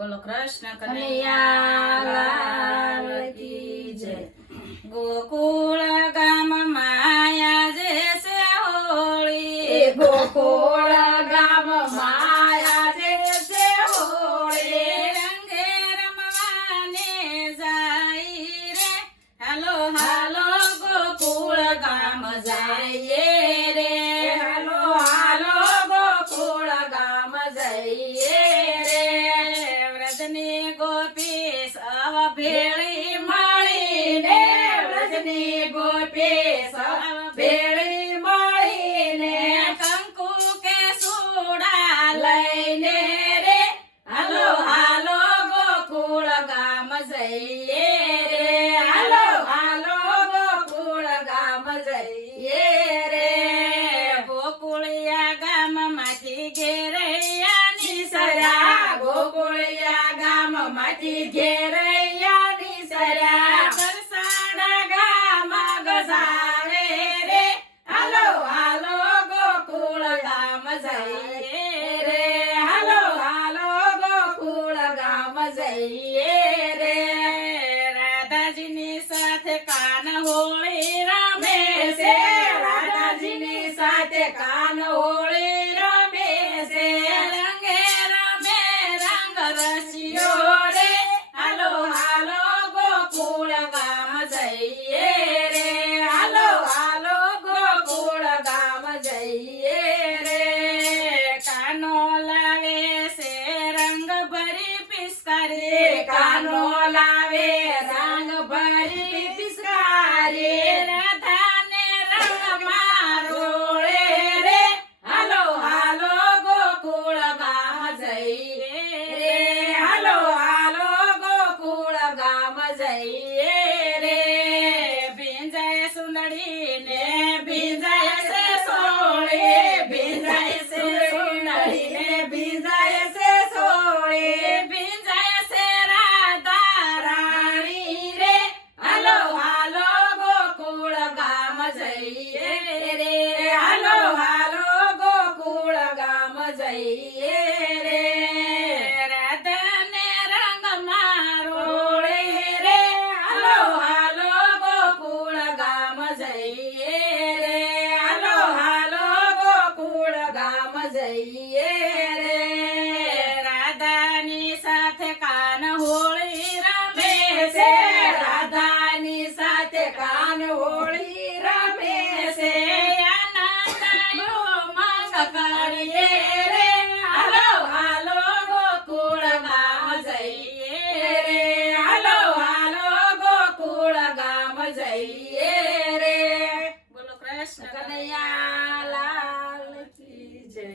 બોલો કૃષ્ણ કનૈયા કનૈયા લાલ લાલ કી કી જય. જય ગોકુળ ગામ માયા જે છે હોળી ગોકુળ ગામ માયા જે છે હોળી રંગે રમવાને જાય રે હાલો હાલો ગોકુળ ગામ જઈએ રે હાલો હાલો ગોકુળ ગામ જઈએ રે વ્રજની ગોપી સવ ભેળી મળીને વ્રજની ગોપી સૌ ભેળી મળીને કંકુ કે સુડા લઈને રે હાલો હાલો ગોકુળ ગામ જઈએ રે હાલો હાલો ગોકુળ ગામ જઈએ રે ગોકુળિયા ગામમાંથી ઘેરૈયાની સરા ગોકુળિયા ગામ માંથી ઘેરૈયાની સરા સરસાણા ગામ ગસાવે રે હાલો હાલો ગોકુળ ગામ જઈએ રે હાલો હાલો ગોકુળ ગામ જઈએ રે રાધાજીની સાથે કાન હોળી રમે છે રાધાજીની સાથે કાન હોળી રમે છે રંગે રમે રંગ રસિયો યો રે હાલો હાલો ગોકુળ ગામ જઈએ રે હાલો હાલો ગોકુળ ગામ જઈએ રે કાનો લાવે છે રંગ ભરી પિસ્કારી કાનો લાવે રંગ ભરી પિસ્કારી રાધાને રંગ મારો રોળે રે હાલો હાલો ગોકુળ ગામ જઈએ રે હાલો હાલો ગોકુળ ગામ જઈએ રે ભીંજાય સુંદડીને ભીંજાય છે સોળે ભીંજાય છે સોળીને ભીંજાય છે સોળે ભીંજાય છે રાધા રાણી રે હાલો હાલો ગોકુળ ગામ જઈએ રે હાલો હાલો ગોકુળ ગામ જઈએ રે રાધાને રંગ મારો રોળે રે હાલો હાલો ગોકુળ ગામ જઈએ રે હાલો હાલો ગોકુળ ગામ જઈએ રે રાધાની સાથે કાન હોળી રમે રમે છે છે રાધાની સાથે કાન હોળી રમે છે આનંદયો મંગ કરીએ રે હાલો હાલો ગોકુળ ગામ જઈએ રે હાલો હાલો ગોકુળ ગામ જઈએ રે બોલો કૃષ્ણ કનૈયા લાલ કી જય.